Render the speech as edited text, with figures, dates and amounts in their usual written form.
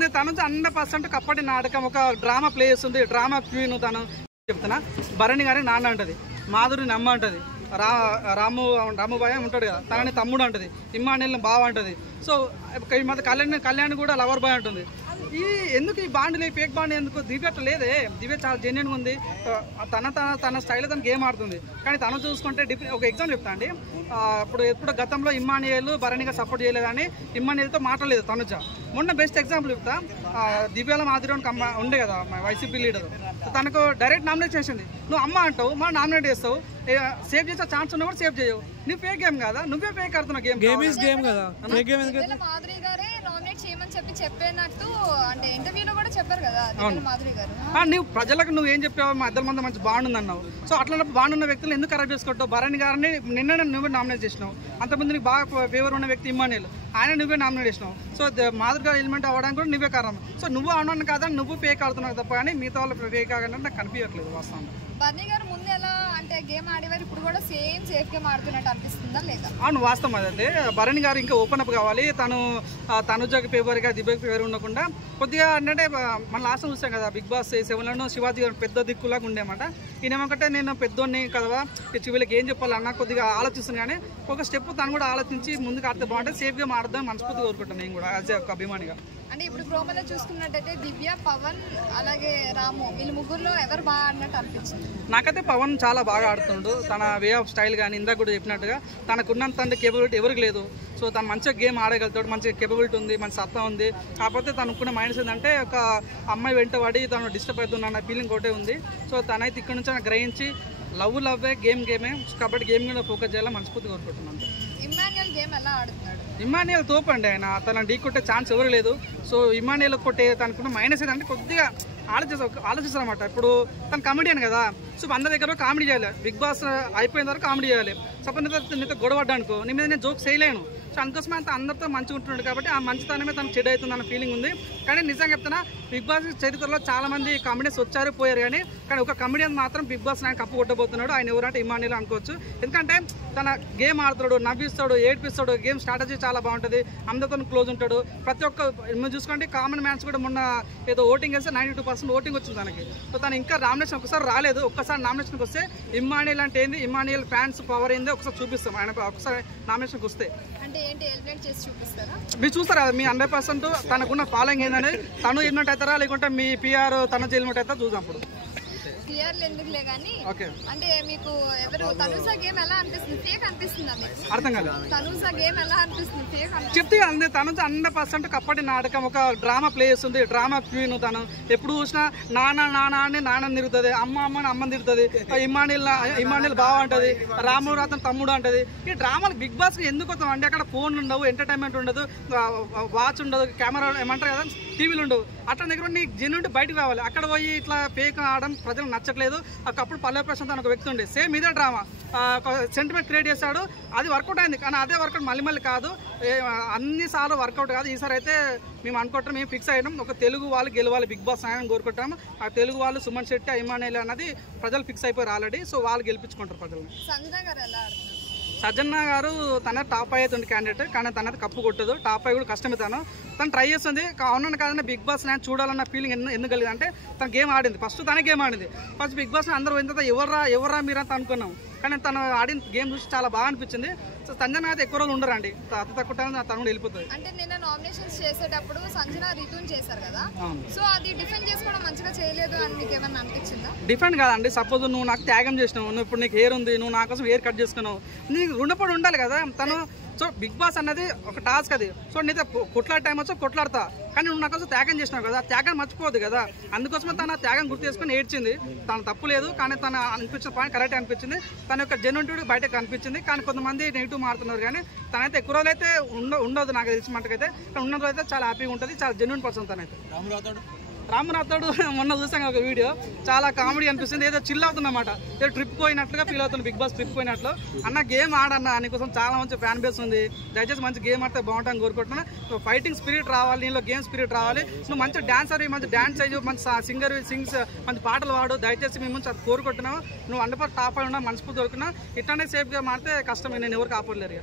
ఉంది తను 100% కప్పటి నాటకం ఒక డ్రామా ప్లే చేస్తుంది. డ్రామా క్వీన్ తను చెప్తున్నా. భరణి గారి నాన్న అంటది, మాధురిని అమ్మ అంటది, రాముబాయ్ ఉంటాడు కదా తనని తమ్ముడు అంటది, ఇమ్మానియల్ని బావ అంటది. సో ఈ మధ్య కళ్యాణ్ కూడా లవర్ బాయ్ అంటుంది. ఈ ఎందుకు ఈ బాండ్లు ఫేక్ బాండ్ ఎందుకు? దివ్య అట్లా లేదే, దివ్య చాలా జెన్యున్గా ఉంది. తన స్టైల్లో తన గేమ్ ఆడుతుంది. కానీ తను చూసుకుంటే ఒక ఎగ్జాంపుల్ చెప్తా అండి. ఇప్పుడు గతంలో ఇమ్మానియల్ భరణిగా సపోర్ట్ చేయలేదని ఇమ్మానియల్తో మాట్లాడలేదు తనుజ. మొన్న బెస్ట్ ఎగ్జాంపుల్ చెప్తా. దివ్యాల మాదిరి ఉండే కదా వైసీపీ లీడర్, తనకు డైరెక్ట్ నామినేట్ చేసింది. నువ్వు అమ్మ అంటావు, మా నామినేట్ చేస్తావు, సేవ్ చేసే ఛాన్స్ ఉన్నా కూడా సేవ్ చేయవు. నువ్వు ఫేక్ గేమ్ కదా, నువ్వే ఫేక్ ఆడుతున్నావు. గేమ్ కదా. చెప్పినట్టు అంటే ఇంటర్వ్యూలో కూడా చెప్పారు కదా మాధురి గారు. నువ్వు ప్రజలకు నువ్వు ఏం చెప్పావు? మా ఇద్దరి మంది మంచి బాండ్ ఉంది అన్నావు. సో అట్లా బాండ్ ఉన్న వ్యక్తులు ఎందుకు ఖరాబ్ చేసుకుంటావు? భరణి గారిని నిన్న నువ్వే నామినేట్ చేసినావు. అంతకుముందు నీకు బాగా ఫేవర్ ఉన్న వ్యక్తి ఇమ్మానియల్, ఆయన నువ్వే నామినేట్ చేసినావు. సో మాధురి గారు ఎలిమెంట్ అవ్వడానికి కూడా నువ్వే కారణం. సో నువ్వు అన్నాను కదా, నువ్వు ఫేక్ ఆడుతున్నావు తప్ప కానీ మిగతా వాళ్ళు ఫేక్ ఆగానే నాకు కనిపించట్లేదు వాస్తవంగా. భరణి గారు ముందు ఎలా అంటే గేమ్ ఆడేవారు, ఇప్పుడు కూడా సేఫ్ గేమ్ ఆడుతున్నట్టు అనిపిస్తుందా లేదా? అవును, వాస్తవం అదంటే. భరణి గారు ఇంకా ఓపెన్ అప్ కావాలి. తనుజకి ఫేవర్గా దివ్యకి ఫేవర్ ఉండకుండా కొద్దిగా అంటే మన లాస్ట్ చూసాం కదా బిగ్ బాస్ 7లో శివాజీ గారు పెద్ద దిక్కులాగా ఉండేమాట. ఈయనేమంటే నేను పెద్దోడిని కదా, వీళ్ళకి ఏం చెప్పాలన్నా కొద్దిగా ఆలోచిస్తున్నాను. కానీ ఒక స్టెప్ తను కూడా ఆలోచించి ముందుకు ఆడితే బాగుంటుంది. సేఫ్గా ఆడదాం మనస్ఫూర్తిగా కోరుకుంటాను నేను కూడా యాజ్ ఒక అభిమానిగా. అంటే ఇప్పుడు ప్రోమోలో చూసుకున్నట్టయితే దివ్య, పవన్ అలాగే రాము వీళ్ళు ముగ్గురులో ఎవరు బాగా ఆడినట్టు అనిపించింది? నాకైతే పవన్ చాలా బాగా ఆడుతుండు. తన వే ఆఫ్ స్టైల్ కానీ ఇందాక కూడా చెప్పినట్టుగా తనకున్నంత కేపబిలిటీ ఎవరికి లేదు. సో తను మంచిగా గేమ్ ఆడగలుగుతాడు, మంచిగా కేపబిలిటీ ఉంది, మంచి సత్తా ఉంది. కాకపోతే తనకున్న మైనస్ ఏంటంటే ఒక అమ్మాయి వెంటబడి తను డిస్టర్బ్ అవుతున్న ఫీలింగ్ ఒకటే ఉంది. సో తనైతే ఇక్కడ నుంచి గ్రహించి లవ్వే గేమే కాబట్టి గేమ్ మీద ఫోకస్ చేయాలని మనస్ఫూర్తి కోరుకుంటున్నాను. ఇమ్మాన్యుయల్ గేమ్ ఎలా ఆడుతున్నాడు? ఇమ్మానియల్ తోపండి. ఆయన తన ఢీ కొట్టే ఛాన్స్ ఎవరు లేదు. సో ఇమ్మానియల్ కొట్టే తనకున్న మైనస్ ఏంటంటే కొద్దిగా ఆలోచిస్తారు అనమాట. ఇప్పుడు తను కామెడియన్ కదా, సో అందరి దగ్గర కామెడీ చేయాలి. బిగ్ బాస్ అయిపోయిన వరకు కామెడీ చేయాలి. సపోజ్ నీతో గొడవడ్డా అనుకో, నీ మీద నేను జోక్ చేయలేను. సో అందుకోసమే అందరితో మంచిగా ఉంటున్నాడు కాబట్టి ఆ మంచితనమే తనకు చెడు అవుతుంది అన్న ఫీలింగ్ ఉంది. కానీ నిజంగా చెప్తున్నా, బిగ్ బాస్ చరిత్రలో చాలా మంది కామెడియన్స్ వచ్చారు పోయారు. కానీ ఒక కామెడియన్ మాత్రం బిగ్ బాస్ ఆయన కప్పు కొట్టబోతున్నాడు. ఆయన ఎవరంటే ఇమ్మానియల్ అనుకోవచ్చు. ఎందుకంటే తన గేమ్ ఆడుతాడు, నవ్విస్తాడు, ఏడ్పిస్తాడు, గేమ్ స్ట్రాటజీ చాలా బాగుంటుంది, అందరితో క్లోజ్ ఉంటాడు. ప్రతి ఒక్క మీరు చూసుకోండి, కామన్ మ్యాన్స్ కూడా మొన్న ఏదో ఓటింగ్ వేస్తే 92% ఓటింగ్ వచ్చింది తనకి. సో తను ఇంకా నామినేషన్ ఒకసారి రాలేదు. ఒక్కసారి నామినేషన్కి వస్తే ఇమ్మానియల్ అంటే ఏంది, ఇమ్మానియల్ ఫ్యాన్స్ పవర్ ఏంది ఒకసారి చూపిస్తాం. ఆయన ఒకసారి నామినేషన్కి వస్తే మీరు చూస్తారా మీ 100% తనకున్న ఫాలోయింగ్ ఏందని, తను ఎలిమెంట్ అవుతారా లేకుంటే మీ పిఆర్ తన ఎలిమెంట్ అవుతారా చూద్దాం. ఇప్పుడు ఎందుకులే కానీ అంటే మీకు ఎవరు తనుజ గేమ్ ఎలా అనిపిస్తుంది? ఫేక్ అనిపిస్తుందా మీకు? అర్థం కాదు. తనుజ గేమ్ ఎలా అనిపిస్తుంది? ఫేక్ చెప్తే అంతే. తనుజ 100% కప్పటి నాటకం ఒక డ్రామా ప్లే చేస్తుంది. డ్రామా క్వీన్ తను. ఎప్పుడు చూసినా నాన్న అని నాన్న తిరుగుతుంది, అమ్మని అమ్మని తిరుగుతుంది, ఇమ్మానియల్ బావ అంటది, రామురాతన్ తమ్ముడు అంటది. ఈ డ్రామాలు బిగ్ బాస్ ఎందుకు వస్తాం అంటే అక్కడ ఫోన్ ఉండవు, ఎంటర్టైన్మెంట్ ఉండదు, వాచ్ ఉండదు, కెమెరా ఏమంటారు కదా టీవీలు ఉండవు. అట్లా దగ్గర నీ జెన్యూన్ బయటకు రావాలి. అక్కడ పోయి ఇట్లా ఫేక్ ఆడడం ప్రజలకు నచ్చట్లేదు. ఒకప్పుడు పల్లె ప్రశాంత్ అని ఒక వ్యక్తి ఉండే, సేమ్ ఇదే డ్రామా సెంటిమెంట్ క్రియేట్ చేశాడు. అది వర్కౌట్ అయింది. కానీ అదే వర్కౌట్ మళ్ళీ కాదు, అన్నిసార్లు వర్కౌట్ కాదు. ఈసారి అయితే మేము అనుకుంటాం, మేము ఫిక్స్ అయ్యాం, ఒక తెలుగు వాళ్ళు గెలవాలి బిగ్ బాస్ అని కోరుకుంటాము. ఆ తెలుగు వాళ్ళు సుమన్ శెట్టి, ఇమ్మానియల్ అన్నది ప్రజలు ఫిక్స్ అయిపోయారు ఆల్రెడీ. సో వాళ్ళు గెలిపించుకుంటారు ప్రజల్ని. సజ్జన్న గారు తన టాప్ అయ్యేది క్యాండిడేట్, కానీ తనది కప్పు కొట్టదు. టాప్ అయ్యి కూడా కష్టమే. తను ట్రై చేస్తుంది. అవునని కాదన్నా బిగ్ బాస్ నేను చూడాలన్న ఫీలింగ్ ఎందుకు కలిగింది అంటే తను గేమ్ ఆడింది. ఫస్ట్ తనే గేమ్ ఆడింది. ఫస్ట్ బిగ్ బాస్ అందరూ ఎంత ఎవర్రా మీరంతా అనుకున్నాం. కానీ తను ఆడిన గేమ్ చూసి చాలా బాగా అనిపించింది. సో సంజన అయితే ఎక్కువ రోజులు ఉండరండి, అతి తక్కువ టైం తను వెళ్ళిపోతుంది. అంటే నిన్న నామినేషన్స్ చేసేటప్పుడు సంజన రితూన్ చేశారు కదా, సో అది డిఫెండ్ చేసుకోవడం మంచిగా చేయలేదు అని మీకు ఏమన్నా అనిపించిందా? డిఫెండ్ కాదండి. సపోజ్ నువ్వు నాకు త్యాగం చేసినావు, నువ్వు ఇప్పుడు నీకు హెయిర్ ఉంది, నువ్వు నా కోసం హెయిర్ కట్ చేసుకున్నావు, నీకు రుణపడి ఉండాలి కదా తను. సో బిగ్ బాస్ అన్నది ఒక టాస్క్ అది. సో నీతో కొట్లాడే టైం వచ్చి కొట్లాడతా, కానీ నువ్వు నా కోసం త్యాగం చేసినావు కదా, త్యాగం మర్చిపోదు కదా. అందుకోసమే తన త్యాగం గుర్తు చేసుకుని ఏడ్చింది. తను తప్పు లేదు, కానీ తను అనిపించిన పాయింట్ కరెక్ట్ అనిపించింది. తన యొక్క జెన్యూనిటీ బయటకు కనిపించింది. కానీ కొంతమంది నెగిటివ్ మారుతున్నారు. కానీ తనైతే ఎక్కువ రోజులు అయితే ఉండదు నాకు తెలిసిన మటుకైతే. ఉన్న రోజు అయితే చాలా హ్యాపీగా ఉంటుంది, చాలా జెన్యూన్ పర్సన్ తనైతే. రామరాథోడు మొన్న చూసాం ఒక వీడియో, చాలా కామెడీ అనిపిస్తుంది. ఏదో చిల్ అవుతుందన్నమాట, ఏదో ట్రిప్ పోయినట్లుగా ఫీల్ అవుతుంది, బిగ్ బాస్ ట్రిప్ పోయినట్లు. అన్న గేమ్ ఆడన్నా, నీకోసం చాలా మంచి ఫ్యాన్ బేస్ ఉంది, దయచేసి మంచి గేమ్ ఆడితే బాగుంటుందని కోరుకుంటున్నా. నువ్వు ఫైటింగ్ స్పిరిట్ రావాలి, నీలో గేమ్ స్పిరిట్ రావాలి, నువ్వు మంచి డాన్సర్, మంచి డాన్స్ అయ్యి, మంచి సింగర్ సింగ్స్, మంచి పాటలు వాడు, దయచేసి మేము అది కోరుకుంటున్నావు. నువ్వు 100% టాప్ అయి ఉన్నా, మనస్ఫూర్తి కోరుకున్నా. ఇట్లానే సేఫ్గా మారితే కష్టమే, నేను ఎవరికి ఆపలేరు.